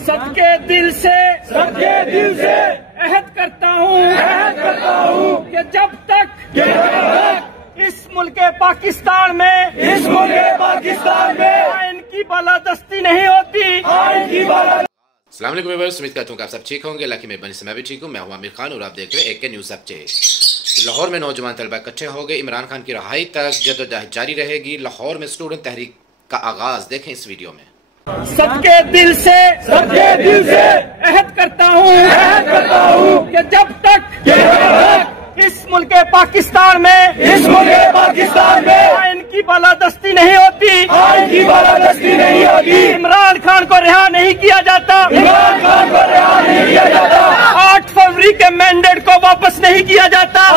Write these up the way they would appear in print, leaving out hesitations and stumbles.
सबके दिल से अहद करता हूँ कि जब तक इस मुल्क पाकिस्तान में आइन की बालादस्ती नहीं होती। अस्सलाम वालेकुम व्यूअर्स, उम्मीद करता हूँ कि आप सब ठीक होंगे। अल्लाह की मेहरबानी से मैं भी ठीक हूँ। मैं हूँ आमिर खान और आप देख रहे हैं AK न्यूज़ अपडेट। लाहौर में नौजवान तलबा इकट्ठे हो गए। इमरान खान की रहाई तक जद्दोजहद जारी रहेगी। लाहौर में स्टूडेंट तहरीक का आगाज देखें इस वीडियो में। सबके दिल से अहद करता हूँ कि जब तक इस मुल्क पाकिस्तान में आइन की बालादस्ती नहीं होती, इमरान खान को रिहा नहीं किया जाता, 8 फरवरी के मैंडेट को वापस नहीं किया जाता,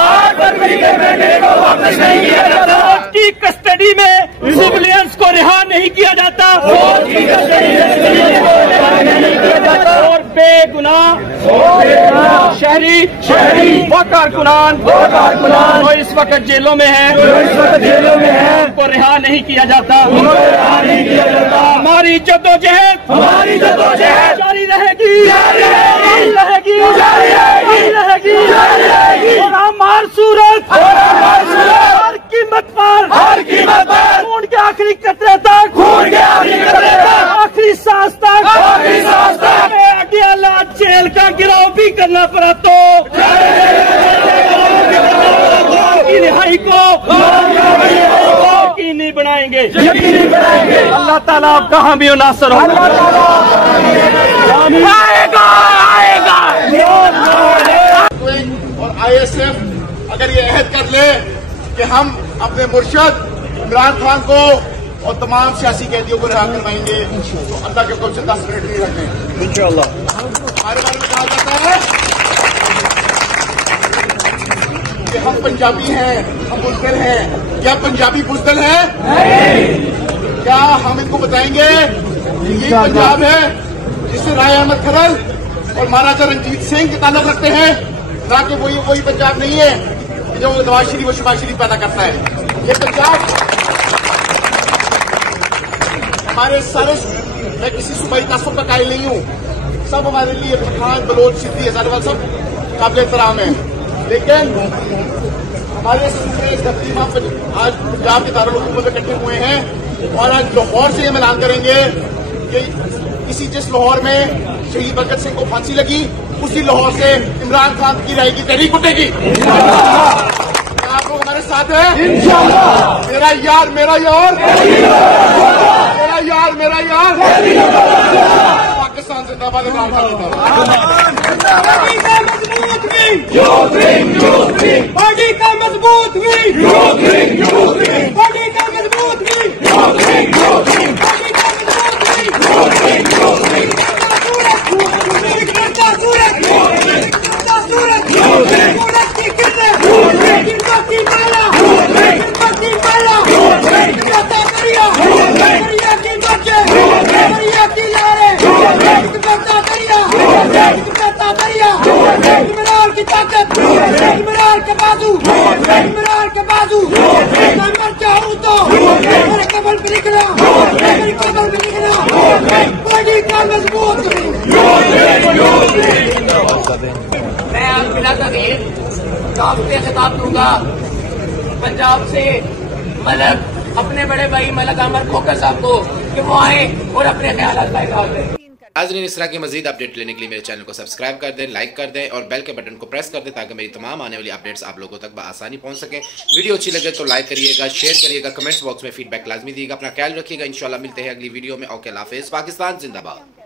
की कस्टडी में सिविलियंस को रिहा नहीं किया जाता और बेगुनाह शहरी व कारकुनान जो इस वक्त जेलों में है उनको रिहा नहीं किया जाता। हमारी जद्दोजहद जारी रहेगी और हमारी सूरत हर कीमत पर खून के आखिरी कतरे तक आखिरी सांस तक अकेला जेल का गिराव भी करना पड़ा तो रिहाई को यकीनी बनाएंगे। अल्लाह ताला आपका हामी और नासर हो। आएगा और ISF अगर ये अहद कर ले कि हम अपने मुर्शद इमरान खान को और तमाम सियासी कैदियों को रिहा करवाएंगे तो अल्लाह के हुक्म से 10 मिनट नहीं रखें इंशाअल्लाह। हमारे बारे में कहा जाता है कि हम पंजाबी हैं, हम बुज़दिल हैं। क्या पंजाबी बुज़दिल है? क्या हम इनको बताएंगे कि ये पंजाब है जिससे राय अहमद खरल और महाराजा रंजीत सिंह के ताल्लुक रखते हैं, ना कि वही पंजाब नहीं है जो नवाज शरीफ और शहबाज शरीफ पैदा करता है। ये पंजाब हमारे सारे, मैं किसी सूबाई तासुब का कायल नहीं हूँ, सब हमारे लिए पठान बलोच सिद्धी हजारीवाल सब काबिल एहतराम है, लेकिन हमारे सूबे इस धरती में आज पंजाब के दारुल हुकूमत में इकट्ठे हुए हैं और आज लाहौर से ये ऐलान करेंगे कि जिस लाहौर में शहीद भगत सिंह को फांसी लगी उसी लाहौर से इमरान खान की राय की तहरीक उठेगी। आप लोग हमारे साथ हैं इंशाअल्लाह। मेरा यार पाकिस्तान जिंदाबाद। इमरान खान पार्टी का मजबूत इमरान के बाजू मैं मर जाऊं तो मेरे कब्र पे निकला पार्टी का मजबूत। मैं आज बिला तकलीफ काम पे खिताब दूंगा पंजाब से मलक अपने बड़े भाई मलक अहमद खोखर साहब को कि वो आए और अपने ख्याल का इजहार करें। नाज़रीन, इस तरह की मजीद अपडेट लेने के लिए मेरे चैनल को सब्सक्राइब कर दें, लाइक कर दें और बेल के बटन को प्रेस कर दें ताकि मेरी तमाम आने वाली अपडेट्स आप लोगों तक बआसानी पहुंच सके। वीडियो अच्छी लगे तो लाइक करिएगा, शेयर करिएगा, कमेंट्स बॉक्स में फीडबैक लाजमी दीजिएगा। अपना ख्याल रखिएगा। इंशाल्लाह मिलते हैं अगली वीडियो में। ओके, अल्लाह हाफिज़। पाकिस्तान जिंदाबाद।